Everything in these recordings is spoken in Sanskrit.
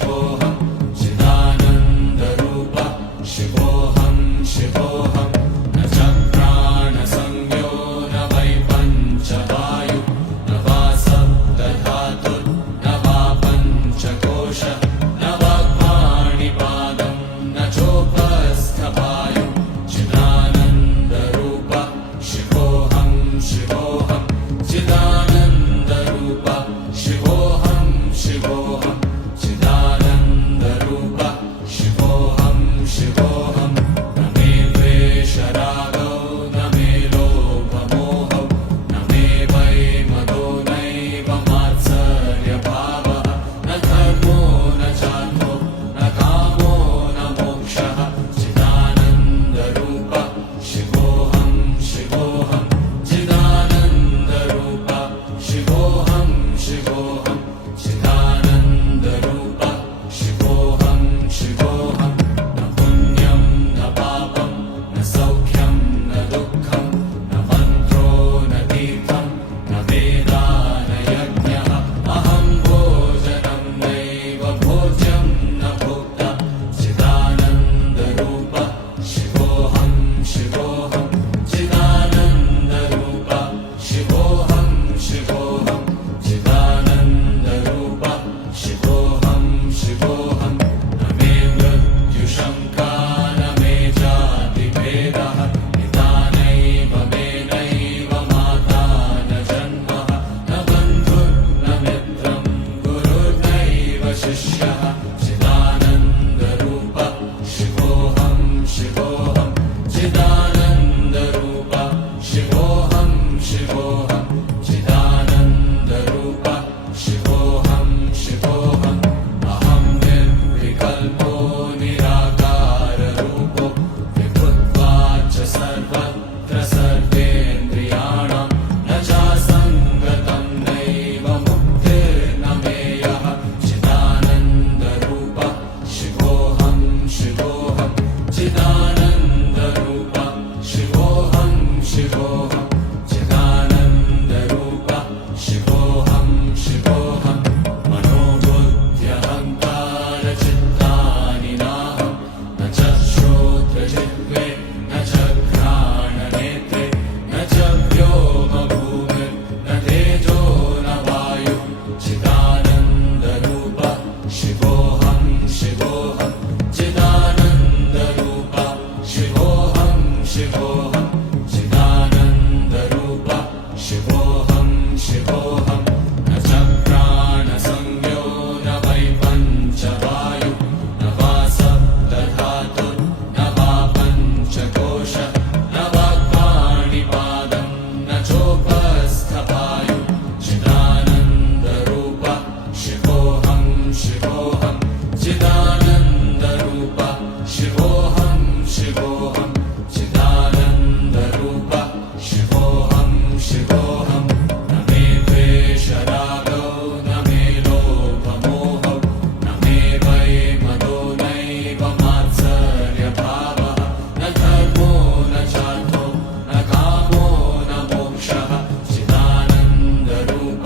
शिवोऽहं चिदानन्दरूप शिवोऽहं शिवोऽहं न च प्राणसंज्ञो न वै पञ्चवायु न वा सप्तधातुर्न वा पञ्चकोश न वा पाणिपादं न चोपस्थवायु चिदानन्दरूप शिवोऽहं शिवोऽहं चिदानन्दरूप शिवोऽहं शिवोऽहं चिदानन्दरूप शिवोऽहं शिवोऽहं न मे द्वेषरागौ न मे लोभमोहौ न मे वै मदो नैव मात्सर्यभावः न धर्मो न चार्थो न कामो न मोक्षः चिदानन्दरूप शिवोऽहं शिवोऽहं चिदानन्दरूप शिवोऽहं शिवोऽहं चिदानन्दरूप शिवोऽहं शिवोऽहं न पुण्यं न पापं न सौख्यं न दुःखं न मन्त्रो न तीर्थं न वेदा न यज्ञः अहं भोजनं नैव भोज्यं न भोक्ता चिदानन्दरूप शिवोऽहं शिवोऽहं चिदानन्दरूप शिवोऽहं शिवोऽहं चिदानन्दरूप शिवोऽहं शिवोऽहं न मे मृत्युशङ्का न मे जातिभेदः पिता नैव मे नैव माता न जन्मः न बन्धुर्न मित्रं गुरुर्नैव शिष्यः चिदानन्दरूप शिवोऽहं शिवोऽहं चिदानन्दरूप शिवोऽहं शिवोऽहं चिदानन्दरूप शिवोऽहं शिवोऽहं अहं निर्विकल्पो निराकाररूपो विभुत्वाच्च सर्वत्र सर्वेन्द्रियाणां न चासङ्गतं नैव मुक्तिर्न मेयः चिदानन्दरूप शिवोऽहं शिवोऽहं चिदानन्दरूप शिवोऽहं शिवोऽहं चिदानन्दरूप शिवोऽहं शिवोऽहं मनोबुद्ध्यहङ्कारचित्तानि नाहं न च श्रोत्रजिह्वे न च घ्राणनेत्रे न च व्योमभूमिर्न तेजो न वायुः चिदानन्दरूप शिवोऽहं शिवोऽहं चिदानन्दरूप शिवोऽहं शिवोऽहं चिदानन्दरूप शिवोऽहं शिवोऽहं न च प्राणसंज्ञो न वै पञ्चवायु न वा सप्तधातुर्न वा पञ्चकोश न वा पाणिपादं न चोपस्थवायु चिदानन्दरूप शिवोऽहं शिवोऽहं चिदानन्दरूप शिवोऽहं शिवोऽहं चिदानन्दरूप शिवोऽहं शिवोऽहं न मे द्वेषरागौ न मे लोभमोहौ न मे वै मदो नैव मात्सर्यभावः न धर्मो न चार्थो न कामो न मोक्षः चिदानन्दरूप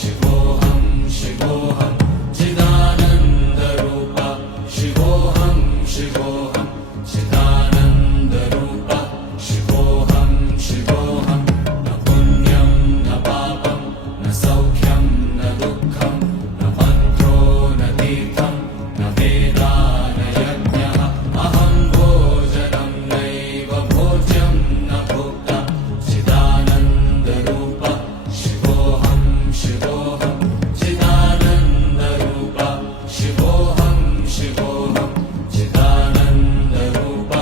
शिवोऽहं शिवोऽहं चिदानन्दरूप शिवोऽहं शिवोऽहं चिदानन्दरूप शिवोऽहं शिवोऽहं न पुण्यं न पापं न सौख्यं न दुःखं न मन्त्रो न तीर्थं न वेदा न यज्ञः अहं भोजनं नैव भोज्यं न भोक्ता चिदानन्दरूप शिवोऽहं शिवोऽहं चिदानन्दरूप शिवोऽहं शिवोऽहं चिदानन्दरूप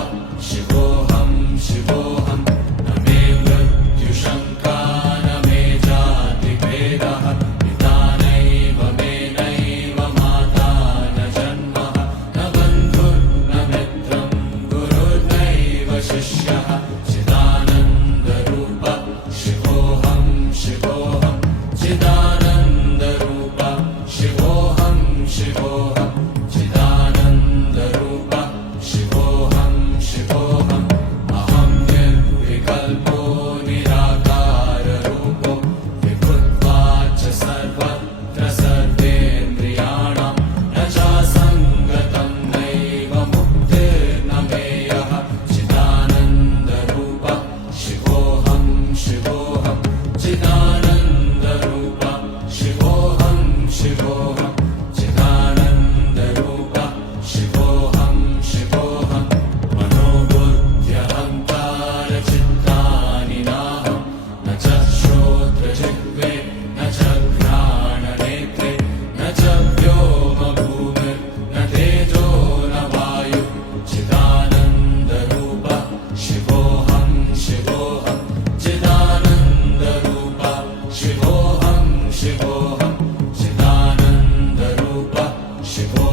शिवोऽहं शिवोऽहं न मे मृत्युशङ्का न मे जातिभेदः पिता नैव मे नैव माता न जन्मः न बन्धुर्न मित्रं गुरुर्नैव शिष्यः चिदानन्दरूप शिवोऽहं शिवोऽहं चिदानन्दरूप शिवोऽहं शिवोऽहं चिदानन्दरूप शिवोऽहं शिवोऽहं अहं निर्विकल्पो निराकाररूपो विभुत्वाच्च सर्वत्र सर्वेन्द्रियाणां न चासङ्गतं शिवो